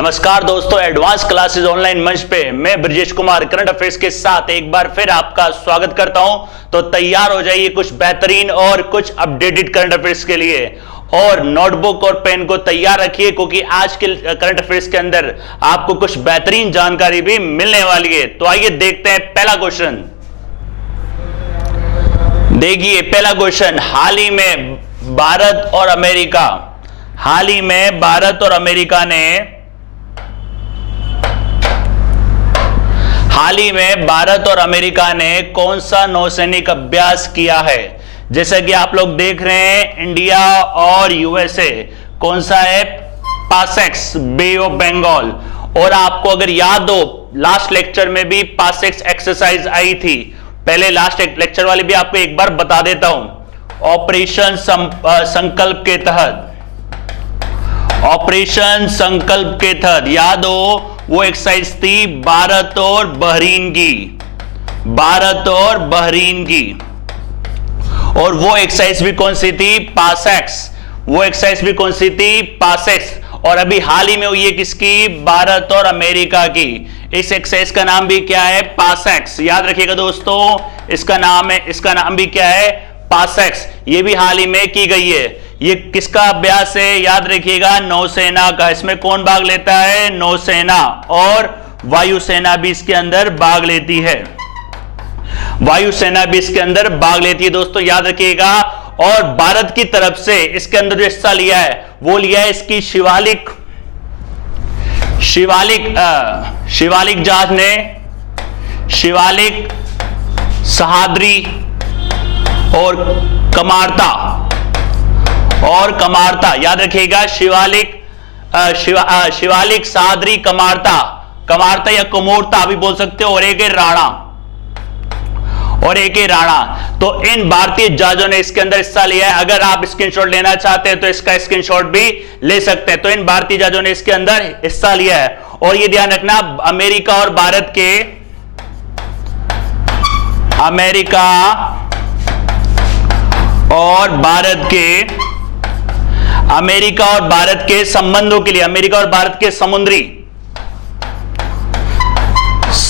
नमस्कार दोस्तों, advance classes online मंच पे मैं ब्रजेश कुमार करंट अफेयर्स के साथ एक बार फिर आपका स्वागत करता हूं। तो तैयार हो जाइए कुछ बेहतरीन और कुछ अपडेटेड करंट अफेयर्स के लिए, और नोटबुक और पेन को तैयार रखिए क्योंकि आज के करंट अफेयर्स के अंदर आपको कुछ बेहतरीन जानकारी भी मिलने वाली है। तो आइए देखते हैं पहला क्वेश्चन। देखिए पहला क्वेश्चन, हाल ही में भारत और अमेरिका ने कौन सा नौसैनिक अभ्यास किया है। जैसे कि आप लोग देख रहे हैं, इंडिया और यूएसए कौन सा है, पासेक्स, बे ऑफ बंगाल। और आपको अगर याद हो, लास्ट लेक्चर में भी पासेक्स एक्सरसाइज आई थी। पहले लास्ट लेक्चर वाली भी आपको एक बार बता देता हूं। ऑपरेशन संकल्प के तहत याद हो, वो एक्सरसाइज थी भारत और बहरीन की। और वो एक्सरसाइज भी कौन सी थी, पासेक्स। और अभी हाल ही में हुई है किसकी, भारत और अमेरिका की। इस एक्सरसाइज का नाम भी क्या है, पासेक्स। याद रखिएगा दोस्तों, इसका नाम भी क्या है, पासेक्स। ये भी हाल ही में की गई है। ये किसका अभ्यास है, याद रखिएगा, नौसेना का। इसमें कौन भाग लेता है, नौसेना, और वायुसेना भी इसके अंदर भाग लेती है। दोस्तों याद रखिएगा। और भारत की तरफ से इसके अंदर जो हिस्सा लिया है वो लिया है इसकी शिवालिक जहाज ने, शिवालिक, सहाद्री और कमारता। याद रखिएगा, शिवालिक, सहाद्री, कमारता या कमोरता भी बोल सकते हो, और एक राणा। तो इन भारतीय जहाजों ने इसके अंदर हिस्सा लिया है। अगर आप स्क्रीनशॉट लेना चाहते हैं तो इसका स्क्रीनशॉट भी ले सकते हैं। तो इन भारतीय जहाजों ने इसके अंदर हिस्सा लिया है। और ये ध्यान रखना, अमेरिका और भारत के संबंधों के लिए, अमेरिका और भारत के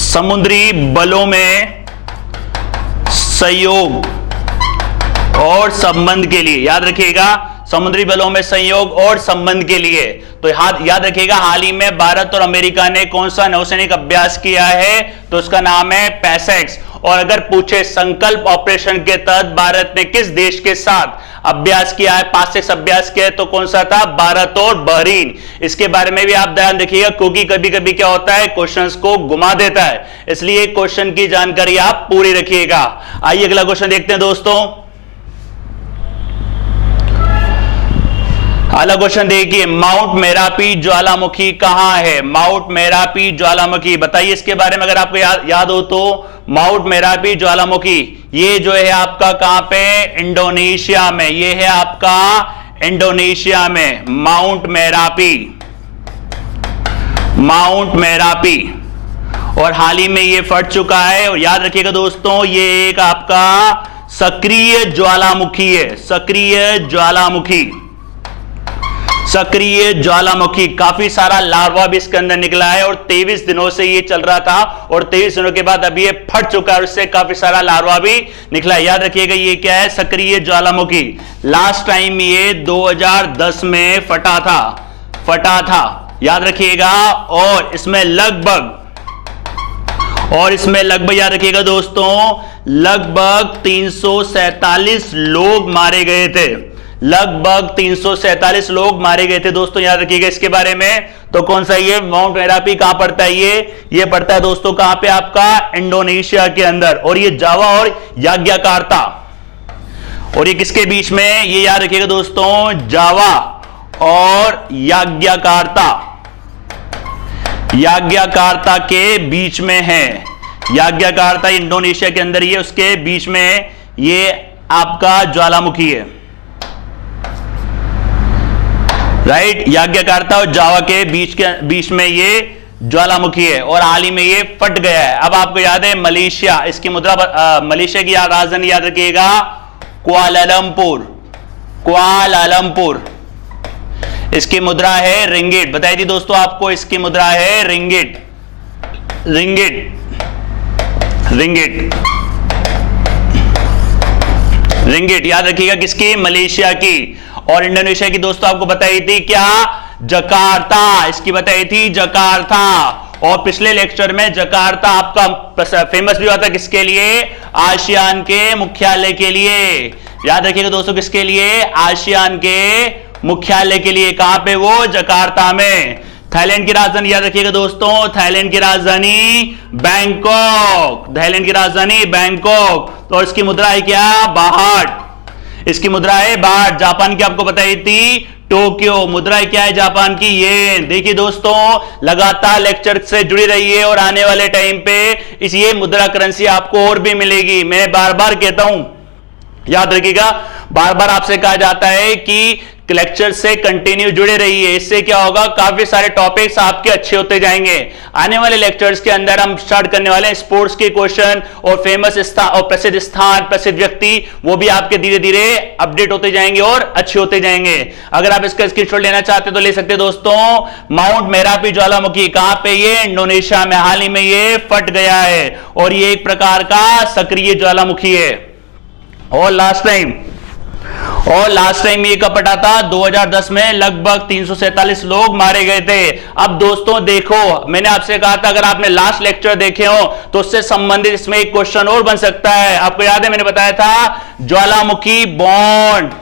समुद्री बलों में सहयोग और संबंध के लिए, याद रखिएगा, समुद्री बलों में सहयोग और संबंध के लिए। तो याद रखिएगा, हाल ही में भारत और अमेरिका ने कौन सा नौसैनिक अभ्यास किया है, तो उसका नाम है पैसेक्स। और अगर पूछे संकल्प ऑपरेशन के तहत भारत ने किस देश के साथ अभ्यास किया है, पासेक्स अभ्यास किया है, तो कौन सा था, भारत और बहरीन। इसके बारे में भी आप ध्यान रखिएगा क्योंकि कभी कभी क्या होता है, क्वेश्चंस को घुमा देता है, इसलिए क्वेश्चन की जानकारी आप पूरी रखिएगा। आइए अगला क्वेश्चन देखते हैं दोस्तों। अगला क्वेश्चन देखिए, माउंट मेरापी ज्वालामुखी कहां है। माउंट मेरापी ज्वालामुखी, बताइए इसके बारे में अगर आपको याद हो तो। माउंट मेरापी ज्वालामुखी ये जो है आपका कहां पे, इंडोनेशिया में। ये है आपका इंडोनेशिया में माउंट मेरापी। और हाल ही में ये फट चुका है। और याद रखिएगा दोस्तों, ये एक आपका सक्रिय ज्वालामुखी है। सक्रिय ज्वालामुखी, काफी सारा लार्वा भी इसके अंदर निकला है। और 23 दिनों से ये चल रहा था, और 23 दिनों के बाद अभी ये फट चुका है, और इससे काफी सारा लार्वा भी निकला है। याद रखिएगा, ये क्या है, सक्रिय ज्वालामुखी। लास्ट टाइम ये 2010 में फटा था, याद रखिएगा। और इसमें लगभग याद रखिएगा दोस्तों, लगभग 347 लोग मारे गए थे। दोस्तों याद रखिएगा इसके बारे में। तो कौन सा ये माउंट मेरापी कहां पड़ता है, ये पड़ता है दोस्तों कहां पे, आपका इंडोनेशिया के अंदर। और ये जावा और याग्याकार्ता, और ये किसके बीच में, ये याद रखिएगा दोस्तों, जावा और याग्याकार्ता के बीच में है। याग्याकार्ता इंडोनेशिया के अंदर, ये उसके बीच में ये आपका ज्वालामुखी है, राइट। याग्याकार्ता और जावा के बीच में ये ज्वालामुखी है, और हाल ही में ये फट गया है। अब आपको याद है मलेशिया, इसकी मुद्रा, मलेशिया की राजधानी याद रखिएगा, कुआलालंपुर। इसकी मुद्रा है रिंगिट। बताई थी दोस्तों आपको, इसकी मुद्रा है रिंगिट। रिंगिट रिंगिट रिंगिट याद रखिएगा, किसकी? मलेशिया की। और इंडोनेशिया की दोस्तों आपको बताई थी क्या? जकार्ता। इसकी बताई थी जकार्ता। और पिछले लेक्चर में जकार्ता आपका फेमस भी हुआ था किसके लिए? आसियान के मुख्यालय के लिए। याद रखिएगा दोस्तों, किसके लिए? आसियान के मुख्यालय के लिए। कहां पे? वो जकार्ता में। थाईलैंड की राजधानी याद रखिएगा दोस्तों, थाईलैंड की राजधानी बैंकॉक। थाईलैंड की राजधानी बैंकॉक। तो इसकी मुद्रा है क्या? बाहट। इसकी मुद्रा है बाहट। जापान की आपको बताई थी टोक्यो। मुद्रा क्या है जापान की? येन। देखिए दोस्तों, लगातार लेक्चर से जुड़ी रहिए और आने वाले टाइम पे इस ये मुद्रा करेंसी आपको और भी मिलेगी। मैं बार बार कहता हूं, याद रखिएगा, बार बार आपसे कहा जाता है कि लेक्चर से कंटिन्यू जुड़े रहिए। इससे क्या होगा? काफी सारे टॉपिक्स आपके अच्छे होते जाएंगे। आने वाले लेक्चर्स के अंदर हम स्टार्ट करने वाले हैं स्पोर्ट्स के क्वेश्चन और फेमस स्थान और प्रसिद्ध स्थान, प्रसिद्ध व्यक्ति, वो भी आपके धीरे धीरे अपडेट होते जाएंगे और अच्छे होते जाएंगे। अगर आप इसका स्क्रीनशॉट लेना चाहते तो ले सकते हैं दोस्तों। माउंट मेरापी ज्वालामुखी कहां पे? ये इंडोनेशिया में। हाल ही में ये फट गया है और ये एक प्रकार का सक्रिय ज्वालामुखी है। और लास्ट टाइम ये कब फटा था? 2010 में लगभग 347 लोग मारे गए थे। अब दोस्तों देखो, मैंने आपसे कहा था अगर आपने लास्ट लेक्चर देखे हो तो उससे संबंधित इसमें एक क्वेश्चन और बन सकता है। आपको याद है मैंने बताया था ज्वालामुखी बॉन्ड,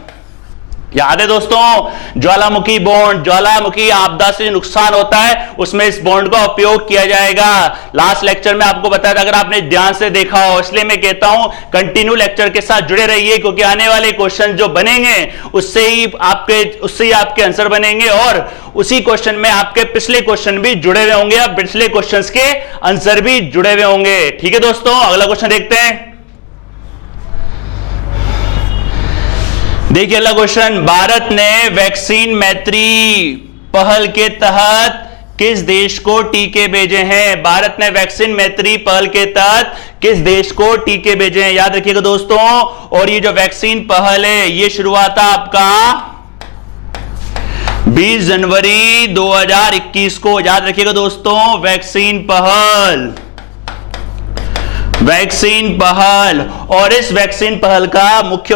याद है दोस्तों? ज्वालामुखी बॉन्ड, ज्वालामुखी आपदा से नुकसान होता है उसमें इस बॉन्ड का उपयोग किया जाएगा। लास्ट लेक्चर में आपको बताया था, अगर आपने ध्यान से देखा हो। इसलिए मैं कहता हूं कंटिन्यू लेक्चर के साथ जुड़े रहिए, क्योंकि आने वाले क्वेश्चन जो बनेंगे उससे ही आपके आंसर बनेंगे और उसी क्वेश्चन में आपके पिछले क्वेश्चन भी जुड़े हुए होंगे, पिछले क्वेश्चन के आंसर भी जुड़े हुए होंगे। ठीक है दोस्तों, अगला क्वेश्चन देखते हैं। देखिए अगला क्वेश्चन, भारत ने वैक्सीन मैत्री पहल के तहत किस देश को टीके भेजे हैं? भारत ने वैक्सीन मैत्री पहल के तहत किस देश को टीके भेजे हैं? याद रखिएगा दोस्तों। और ये जो वैक्सीन पहल है ये शुरुआत आपका 20 जनवरी 2021 को। याद रखिएगा दोस्तों, वैक्सीन पहल। और इस वैक्सीन पहल का मुख्य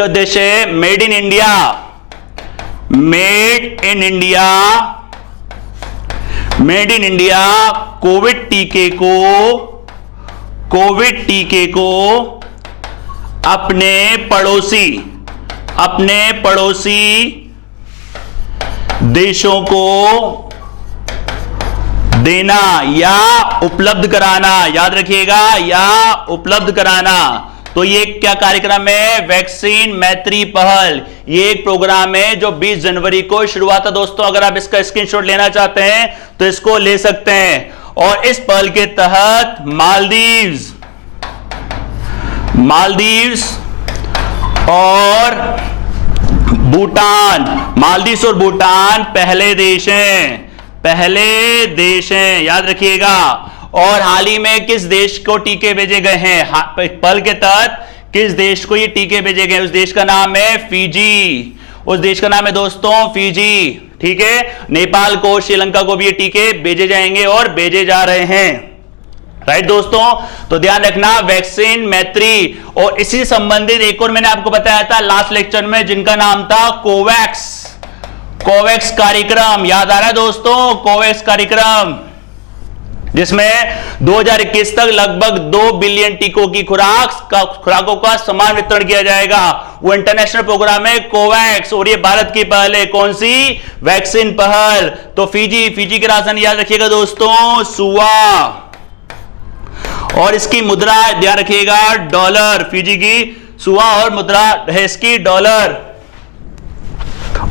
उद्देश्य मेड इन इंडिया कोविड टीके को अपने पड़ोसी देशों को देना या उपलब्ध कराना। याद रखिएगा, या उपलब्ध कराना। तो ये क्या कार्यक्रम है? वैक्सीन मैत्री पहल। ये एक प्रोग्राम है जो 20 जनवरी को शुरू हुआ था दोस्तों। अगर आप इसका स्क्रीनशॉट लेना चाहते हैं तो इसको ले सकते हैं। और इस पहल के तहत मालदीव्स और भूटान पहले देश हैं। याद रखिएगा। और हाल ही में किस देश को टीके भेजे गए हैं? पहल के तहत किस देश को ये टीके भेजे गए? उस देश का नाम है फिजी। उस देश का नाम है दोस्तों फिजी। ठीक है, नेपाल को, श्रीलंका को भी ये टीके भेजे जाएंगे और भेजे जा रहे हैं। राइट दोस्तों, तो ध्यान रखना वैक्सीन मैत्री। और इसी संबंधित एक और मैंने आपको बताया था लास्ट लेक्चर में, जिनका नाम था कोवैक्स कार्यक्रम। याद आ रहा है दोस्तों? कोवैक्स कार्यक्रम, जिसमें 2021 तक लगभग 2 बिलियन टीकों की खुराकों का समान वितरण किया जाएगा। वो इंटरनेशनल प्रोग्राम है कोवैक्स और ये भारत की पहल है। कौन सी? वैक्सीन पहल। तो फिजी की राजधानी याद रखिएगा दोस्तों, सुवा। और इसकी मुद्रा ध्यान रखिएगा डॉलर। फिजी की सुवा और मुद्रा है इसकी डॉलर।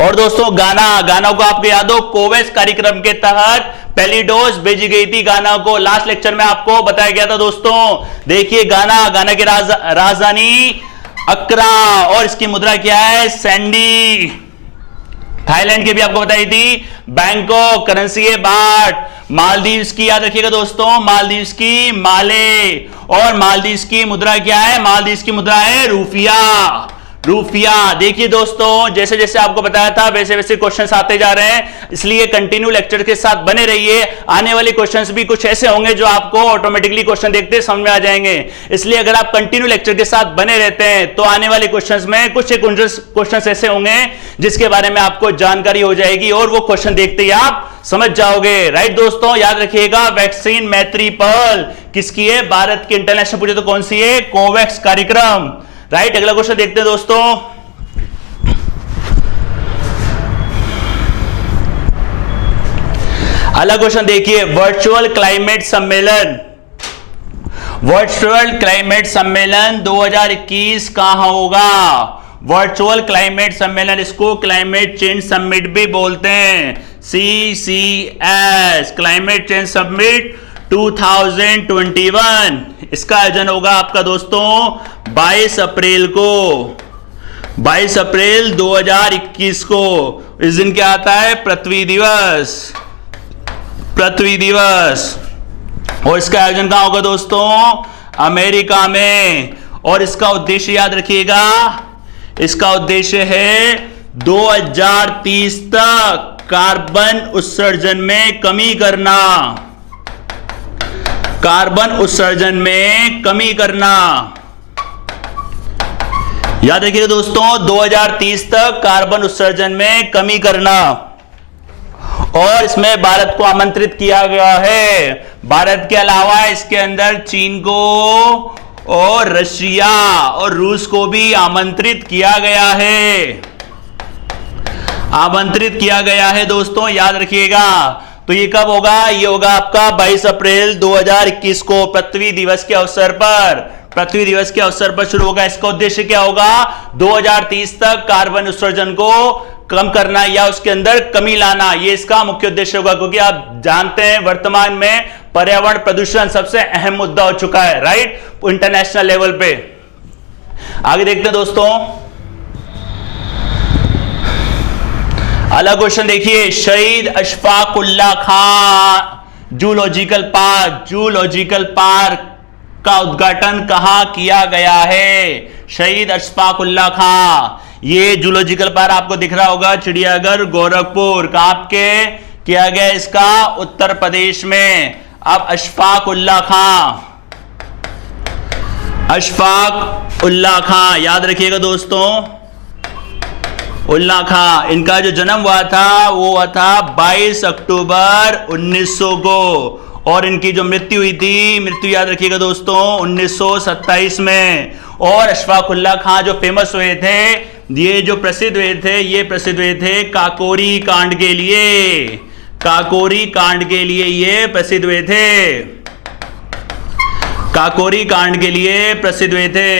और दोस्तों गाना को आपको याद हो, कोवैक्स कार्यक्रम के तहत पहली डोज भेजी गई थी गाना को। लास्ट लेक्चर में आपको बताया गया था दोस्तों। देखिए गाना की राजधानी अक्रा और इसकी मुद्रा क्या है? सैंडी। थाईलैंड की भी आपको बताई थी बैंकॉक, करेंसी है बाट। मालदीव्स की याद रखिएगा दोस्तों, मालदीव्स की माले। और मालदीव्स की मुद्रा क्या है? मालदीव्स की मुद्रा है रूपिया। रुपया। देखिए दोस्तों, जैसे जैसे आपको बताया था वैसे वैसे क्वेश्चंस आते जा रहे हैं, इसलिए कंटिन्यू लेक्चर के साथ बने रहिए। आने वाले क्वेश्चंस भी कुछ ऐसे होंगे जो आपको ऑटोमेटिकली क्वेश्चन देखते समझ में आ जाएंगे, इसलिए अगर आप कंटिन्यू लेक्चर के साथ बने रहते हैं तो आने वाले क्वेश्चंस में कुछ क्वेश्चंस ऐसे होंगे जिसके बारे में आपको जानकारी हो जाएगी और वो क्वेश्चन देखते ही आप समझ जाओगे। राइट दोस्तों, याद रखिएगा वैक्सीन मैत्री पहल किसकी है? भारत की। इंटरनेशनल पूछे तो कौन सी है? कोवैक्स कार्यक्रम। राइट, अगला क्वेश्चन देखते हैं दोस्तों। अगला क्वेश्चन देखिए, वर्चुअल क्लाइमेट सम्मेलन। वर्चुअल क्लाइमेट सम्मेलन 2021 कहां होगा? वर्चुअल क्लाइमेट सम्मेलन, इसको क्लाइमेट चेंज समिट भी बोलते हैं, CCS, क्लाइमेट चेंज समिट 2021। इसका आयोजन होगा आपका दोस्तों 22 अप्रैल को, 22 अप्रैल 2021 को। इस दिन क्या आता है? पृथ्वी दिवस, पृथ्वी दिवस। और इसका आयोजन कहां होगा दोस्तों? अमेरिका में। और इसका उद्देश्य याद रखिएगा, इसका उद्देश्य है 2030 तक कार्बन उत्सर्जन में कमी करना, कार्बन उत्सर्जन में कमी करना। याद रखिएगा दोस्तों, 2030 तक कार्बन उत्सर्जन में कमी करना। और इसमें भारत को आमंत्रित किया गया है। भारत के अलावा इसके अंदर चीन को और रशिया और रूस को भी आमंत्रित किया गया है, आमंत्रित किया गया है दोस्तों, याद रखिएगा। तो ये कब होगा? ये होगा आपका 22 अप्रैल 2021 को, पृथ्वी दिवस के अवसर पर, पृथ्वी दिवस के अवसर पर शुरू होगा। इसका उद्देश्य क्या होगा? 2030 तक कार्बन उत्सर्जन को कम करना या उसके अंदर कमी लाना, ये इसका मुख्य उद्देश्य होगा। क्योंकि आप जानते हैं वर्तमान में पर्यावरण प्रदूषण सबसे अहम मुद्दा हो चुका है, राइट, इंटरनेशनल लेवल पे। आगे देखते हैं दोस्तों, अगला क्वेश्चन देखिए, शहीद अशफाक उल्लाह खां जूलॉजिकल पार्क, जूलॉजिकल पार्क का उद्घाटन कहां किया गया है? शहीद अशफाक उल्लाह खां, ये जूलॉजिकल पार्क आपको दिख रहा होगा, चिड़ियाघर गोरखपुर। कहां के किया गया? इसका उत्तर प्रदेश में। अब अशफाक उल्लाह खां, अशफाक उल्लाह खां, याद रखिएगा दोस्तों, उल्लाह खां, इनका जो जन्म हुआ था वो हुआ था 22 अक्टूबर 1900 को, और इनकी जो मृत्यु हुई थी, मृत्यु याद रखिएगा दोस्तों 1927 में। और अशफाक उल्लाह खां जो फेमस हुए थे, ये जो प्रसिद्ध हुए थे, ये प्रसिद्ध हुए थे काकोरी कांड के लिए, काकोरी कांड के लिए ये प्रसिद्ध हुए थे, काकोरी कांड के लिए प्रसिद्ध हुए थे।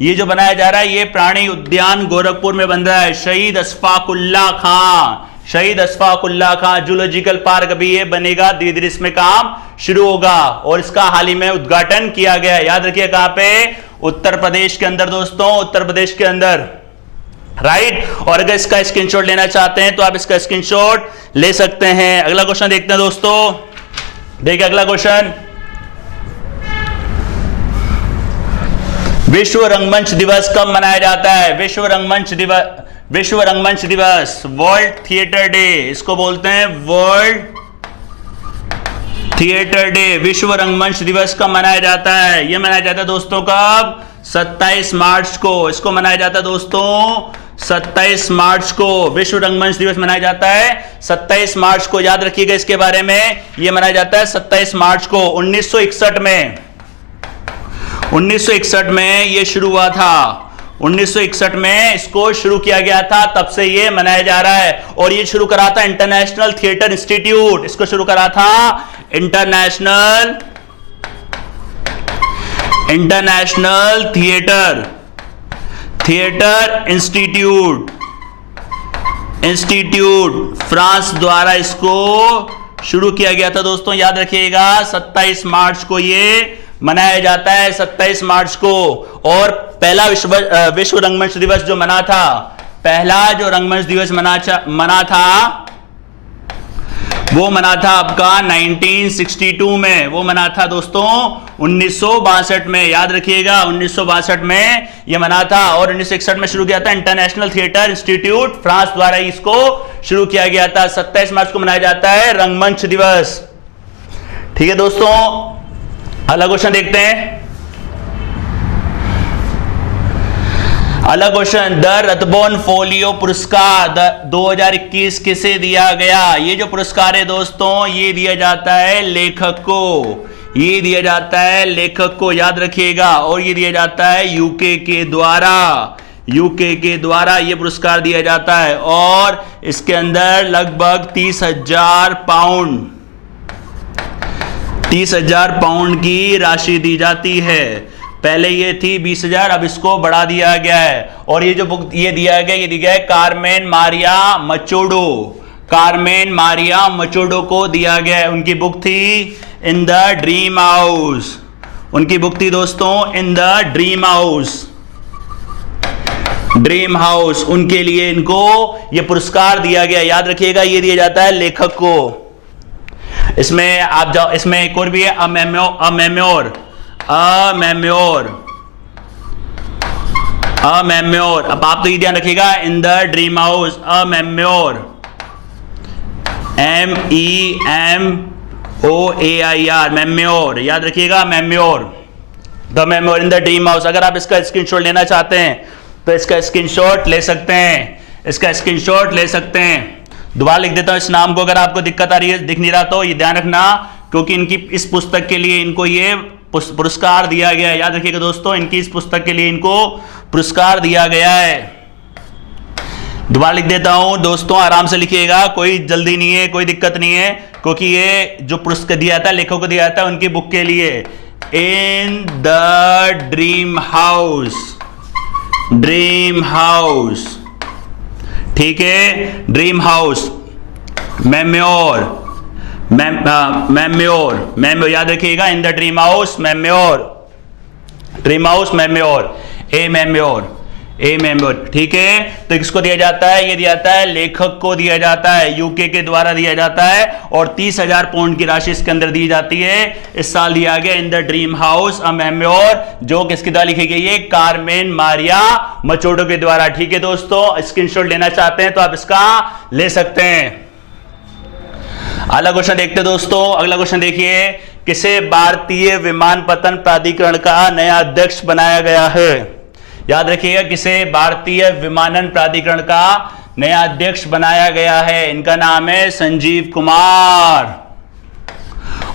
ये जो बनाया जा रहा है ये प्राणी उद्यान गोरखपुर में बन रहा है, शहीद अशफाक उल्लाह खां, शहीद अशफाक उल्लाह खां जूलॉजिकल पार्क अभी ये बनेगा, धीरे धीरे इसमें काम शुरू होगा और इसका हाल ही में उद्घाटन किया गया है। याद रखिए कहां पे? उत्तर प्रदेश के अंदर दोस्तों, उत्तर प्रदेश के अंदर, राइट। और अगर इसका स्क्रीनशॉट लेना चाहते हैं तो आप इसका स्क्रीनशॉट ले सकते हैं। अगला क्वेश्चन देखते हैं दोस्तों, देखिए अगला क्वेश्चन, विश्व रंगमंच दिवस कब मनाया जाता है? विश्व रंगमंच दिवस, विश्व रंगमंच दिवस, वर्ल्ड थिएटर डे, इसको बोलते हैं वर्ल्ड थिएटर डे। विश्व रंगमंच दिवस कब मनाया जाता है? यह मनाया जाता है दोस्तों कब? 27 मार्च को। इसको मनाया जाता है दोस्तों 27 मार्च को। विश्व रंगमंच दिवस मनाया जाता है 27 मार्च को। याद रखिएगा इसके बारे में, यह मनाया जाता है 27 मार्च को। 1961 में, 1961 में यह शुरू हुआ था, 1961 में इसको शुरू किया गया था, तब से ये मनाया जा रहा है। और ये शुरू करा था इंटरनेशनल थिएटर इंस्टीट्यूट, इसको शुरू करा था इंटरनेशनल थिएटर इंस्टीट्यूट फ्रांस द्वारा इसको शुरू किया गया था दोस्तों। याद रखिएगा 27 मार्च को ये मनाया जाता है, 27 मार्च को। और पहला विश्व रंगमंच दिवस जो मना था, पहला जो रंगमंच दिवस मना था वो मना था आपका 1962 में, वो मना था दोस्तों 1962 में, याद रखिएगा 1962 में यह मना था। और 1961 में शुरू किया था इंटरनेशनल थिएटर इंस्टीट्यूट फ्रांस द्वारा इसको शुरू किया गया था। 27 मार्च को मनाया जाता है रंगमंच दिवस। ठीक है दोस्तों, अगला क्वेश्चन देखते हैं। अगला क्वेश्चन, द रतबोन फोलियो पुरस्कार 2021 किसे दिया गया? ये जो पुरस्कार है दोस्तों, ये दिया जाता है लेखक को, ये दिया जाता है लेखक को, याद रखिएगा। और ये दिया जाता है यूके के द्वारा, यूके के द्वारा ये पुरस्कार दिया जाता है। और इसके अंदर लगभग 30,000 पाउंड, 30,000 पाउंड की राशि दी जाती है। पहले ये थी 20,000, अब इसको बढ़ा दिया गया है। और ये जो बुक ये दिया गया, ये दिया गया है कार्मेन मारिया मचोडो, कार्मेन मारिया मचोडो को दिया गया है। उनकी बुक थी इन द ड्रीम हाउस, उनकी बुक थी दोस्तों इन the dream house, dream house. उनके लिए इनको ये पुरस्कार दिया गया, याद रखिएगा। ये दिया जाता है लेखक को। इसमें आप जाओ, इसमें एक और भी है अमेम्योर, अब आप तो ये ध्यान रखिएगा in the dream house, a memoir, MEMOAIR, memoir, याद रखिएगा memoir, the memoir in the dream house. अगर आप इसका स्क्रीनशॉट लेना चाहते हैं तो इसका स्क्रीनशॉट ले सकते हैं, इसका स्क्रीनशॉट ले सकते हैं। दोबारा लिख देता हूं इस नाम को, अगर आपको दिक्कत आ रही है, दिख नहीं रहा तो ये ध्यान रखना, क्योंकि इनकी इस पुस्तक के लिए इनको ये पुरस्कार दिया गया है। याद रखिएगा दोस्तों, इनकी इस पुस्तक के लिए इनको पुरस्कार दिया गया है। दोबारा लिख देता हूं दोस्तों, आराम से लिखिएगा, कोई जल्दी नहीं है, कोई दिक्कत नहीं है, क्योंकि ये जो पुरस्कार दिया था लेखकों को दिया था उनकी बुक के लिए। इन the dream house, dream house, ठीक है, ड्रीम हाउस, मेम्योर, मेम्योर, याद रखिएगा in the dream house, मेम्योर, dream house, मेम्योर, ए मेम्योर, ठीक है। तो किसको दिया जाता है? ये दिया जाता है लेखक को दिया जाता है, यूके के द्वारा दिया जाता है। और 30,000 पाउंड की राशि इसके अंदर दी जाती है। इस साल दिया गया इन द ड्रीम हाउस अ मेम्योर, जो किसके द्वारा लिखी गई है? कार्मेन मारिया मचोडो के द्वारा। ठीक है दोस्तों, स्क्रीनशॉट लेना चाहते हैं तो आप इसका ले सकते हैं। अगला क्वेश्चन देखते हैं दोस्तों। अगला क्वेश्चन देखिए, किसे भारतीय विमानपत्तन प्राधिकरण का नया अध्यक्ष बनाया गया है? याद रखिएगा, किसे भारतीय विमानन प्राधिकरण का नया अध्यक्ष बनाया गया है? इनका नाम है संजीव कुमार।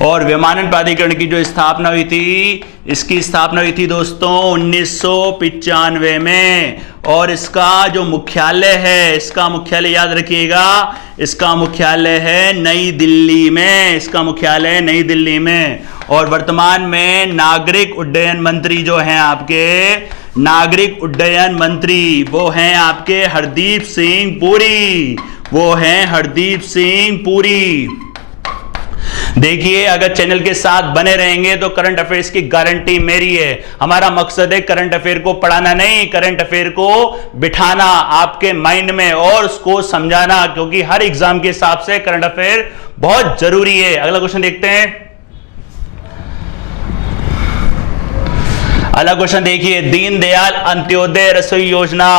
और विमानन प्राधिकरण की जो स्थापना हुई थी, इसकी स्थापना हुई थी दोस्तों 1995 में। और इसका जो मुख्यालय है, इसका मुख्यालय याद रखिएगा, इसका मुख्यालय है नई दिल्ली में, इसका मुख्यालय है नई दिल्ली में। और वर्तमान में नागरिक उड्डयन मंत्री जो हैं आपके, नागरिक उड्डयन मंत्री वो हैं आपके हरदीप सिंह पुरी, वो हैं हरदीप सिंह पुरी। देखिए, अगर चैनल के साथ बने रहेंगे तो करंट अफेयर्स की गारंटी मेरी है। हमारा मकसद है करंट अफेयर को पढ़ाना नहीं, करंट अफेयर को बिठाना आपके माइंड में और उसको समझाना, क्योंकि हर एग्जाम के हिसाब से करंट अफेयर बहुत जरूरी है। अगला क्वेश्चन देखते हैं। अगला क्वेश्चन देखिए, दीनदयाल अंत्योदय रसोई योजना,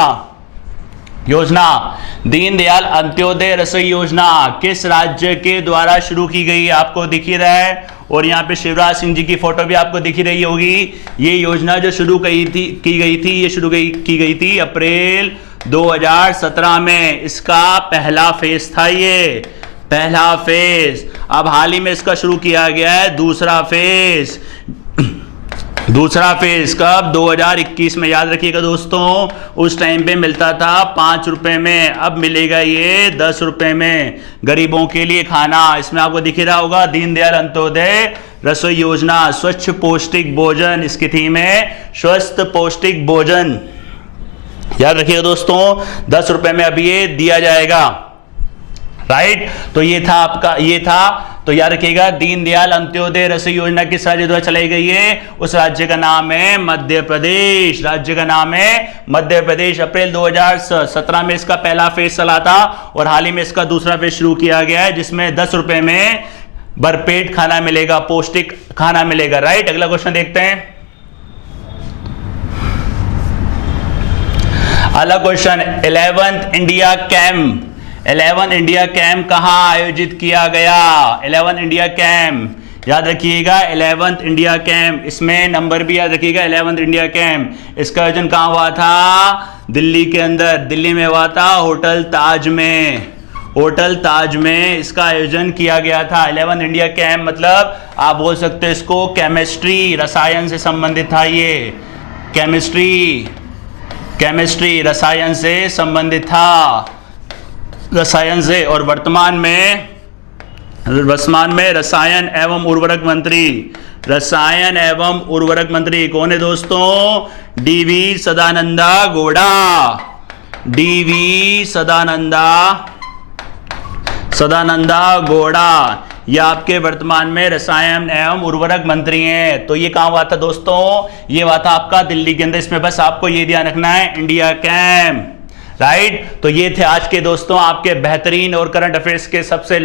दीनदयाल अंत्योदय रसोई योजना किस राज्य के द्वारा शुरू की गई? आपको दिख ही रहा है। और यहाँ पे शिवराज सिंह जी की फोटो भी आपको दिख ही रही होगी। ये योजना जो शुरू की गई थी, ये शुरू की गई थी अप्रैल 2017 में। इसका पहला फेज था, ये पहला फेज। अब हाल ही में इसका शुरू किया गया है दूसरा फेज। दूसरा फेज कब? 2021 में। याद रखिएगा दोस्तों, उस टाइम पे मिलता था 5 रुपए में, अब मिलेगा ये 10 रुपए में गरीबों के लिए खाना। इसमें आपको दिख रहा होगा दीनदयाल अंत्योदय रसोई योजना, स्वच्छ पौष्टिक भोजन इसकी थीम है, स्वस्थ पौष्टिक भोजन। याद रखिएगा दोस्तों, 10 रुपए में अब ये दिया जाएगा, राइट। तो ये था आपका, ये था। तो याद रखिएगा, दीनदयाल अंत्योदय रसोई योजना किस राज्य द्वारा चलाई गई है? उस राज्य का नाम है मध्य प्रदेश, राज्य का नाम है मध्य प्रदेश। अप्रैल 2017 में इसका पहला फेज चला था और हाल ही में इसका दूसरा फेज शुरू किया गया है, जिसमें 10 रुपए में भरपेट खाना मिलेगा, पौष्टिक खाना मिलेगा, राइट। अगला क्वेश्चन देखते हैं। अगला question 11th India camp, 11 India camp कहां आयोजित किया गया? 11 इंडिया कैंप याद रखिएगा, 11th इंडिया कैंप, इसमें नंबर भी याद रखिएगा। 11th इंडिया कैंप, इसका आयोजन कहां हुआ था? दिल्ली के अंदर, दिल्ली में हुआ था, होटल ताज में, होटल ताज में इसका आयोजन किया गया था। 11th इंडिया कैंप मतलब आप बोल सकते हैं इसको केमिस्ट्री, रसायन से संबंधित था ये, केमिस्ट्री रसायन से संबंधित था, रसायन से। और वर्तमान में रसायन एवं उर्वरक मंत्री, रसायन एवं उर्वरक मंत्री कौन है दोस्तों? डीवी सदानंदा गौड़ा, डीवी सदानंदा गौड़ा, ये आपके वर्तमान में रसायन एवं उर्वरक मंत्री हैं। तो ये कहां हुआ था दोस्तों? ये हुआ था आपका दिल्ली के अंदर। इसमें बस आपको ये ध्यान रखना है, इंडिया कैंप, राइट। तो ये थे आज के दोस्तों आपके बेहतरीन और करंट अफेयर्स के सबसे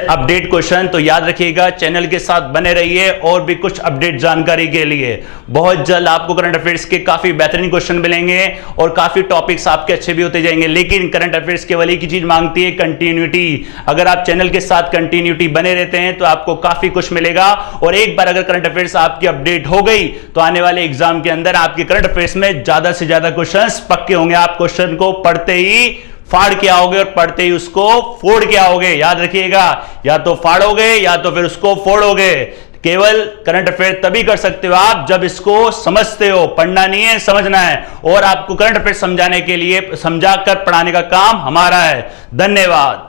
अपडेट क्वेश्चन। तो याद रखिएगा, चैनल के साथ बने रहिए और भी कुछ अपडेट जानकारी के लिए। बहुत जल्द आपको करंट अफेयर्स के काफी बेहतरीन क्वेश्चन मिलेंगे और काफी टॉपिक्स आपके अच्छे भी होते जाएंगे। लेकिन करंट अफेयर्स केवल एक ही चीज मांगती है, कंटिन्यूटी। अगर आप चैनल के साथ कंटिन्यूटी बने रहते हैं तो आपको काफी कुछ मिलेगा। और एक बार अगर करंट अफेयर्स आपकी अपडेट हो गई तो आने वाले एग्जाम के अंदर आपके करंट अफेयर्स में ज्यादा से ज्यादा क्वेश्चन पक्के होंगे। आप क्वेश्चन को पढ़ते ही फाड़ के आओगे और पढ़ते ही उसको फोड़ के आओगे। याद रखिएगा, या तो फाड़ोगे या तो फिर उसको फोड़ोगे। केवल करंट अफेयर तभी कर सकते हो आप जब इसको समझते हो। पढ़ना नहीं है, समझना है। और आपको करंट अफेयर समझाने के लिए, समझा कर पढ़ाने का काम हमारा है। धन्यवाद।